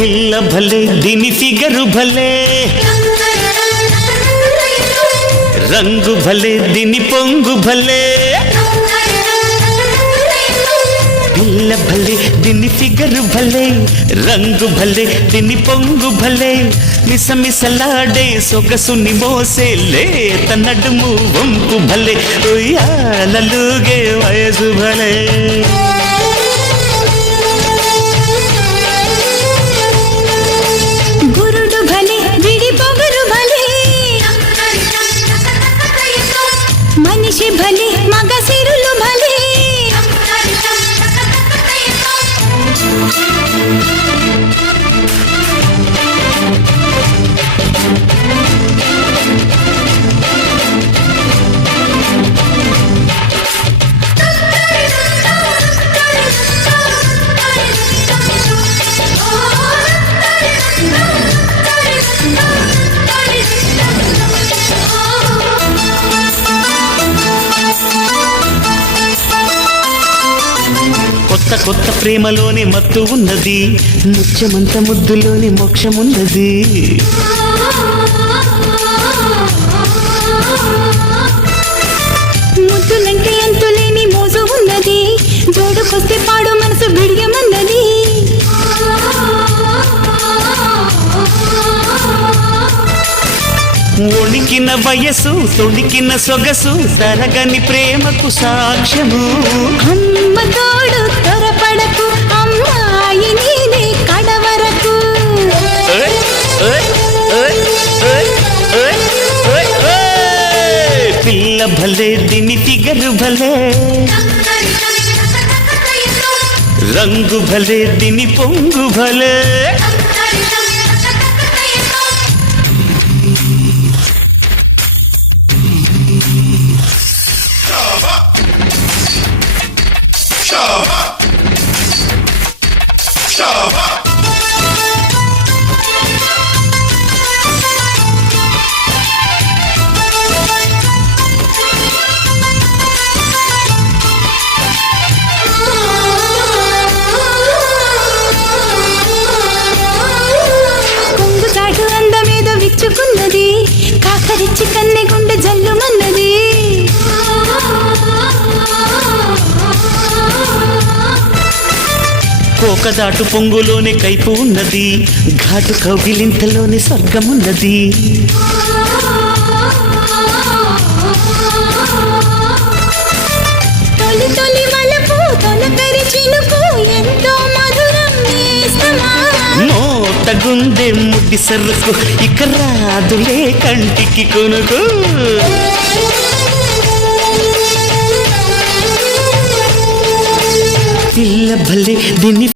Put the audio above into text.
పిల్ల భలే దిని ఫిగరు భలే రంగు భలే దిని పొంగు భలే పిల్ల భలే దిని ఫిగరు భలే రంగు భలే దిని పొంగు భలే మిసమిసలాడే సొగసుని మోసేలే తన్నడుము వంపు భలే ఉయ్యాలలుగే వయసు భలే గురుడు భలే విడి పొగరు భలే మనిషి భలే మగ సిరులు భలే కొత్త కొత్త ప్రేమలోనే మత్తు ఉన్నది ముత్యమంత ముద్దులోనే మోక్షమున్నది ముద్దులంటే అంతులేని మోజు ఉన్నది జోడుకొస్తే పాడు మనసు బిడియమన్నది ఒణికిన వయసు తొణికిన సొగసు తరగని ప్రేమకు సాక్ష్యము అమ్మ తోడు త్వరపడకు అమ్మాయి నీనే కడవరకు ఓయ్, ఓయ్, ఓయ్, ఓయ్, ఓయ్, ఓయ్, ఓయ్. పిల్ల భలే దిని ఫిగరు భలే రంగు భలే దిని పొంగు భలే కొంగు చాటు అందమేదో విచ్చుకున్నది కాకరిచ్చి కన్నె గుండె జల్లుమన్నది కోకదాటు పొంగులోనే కైపు ఉన్నది ఘాటు కౌగిలింతలోనే స్వర్గమున్నది తొలి తొలి వలపు తొలకరి చినుకు ఎంతో మధురం నేస్తమా మోతగుందె ముట్టి సరుకు ఇక రాదులే కంటికి కొనుకు పిల్ల భలే దిని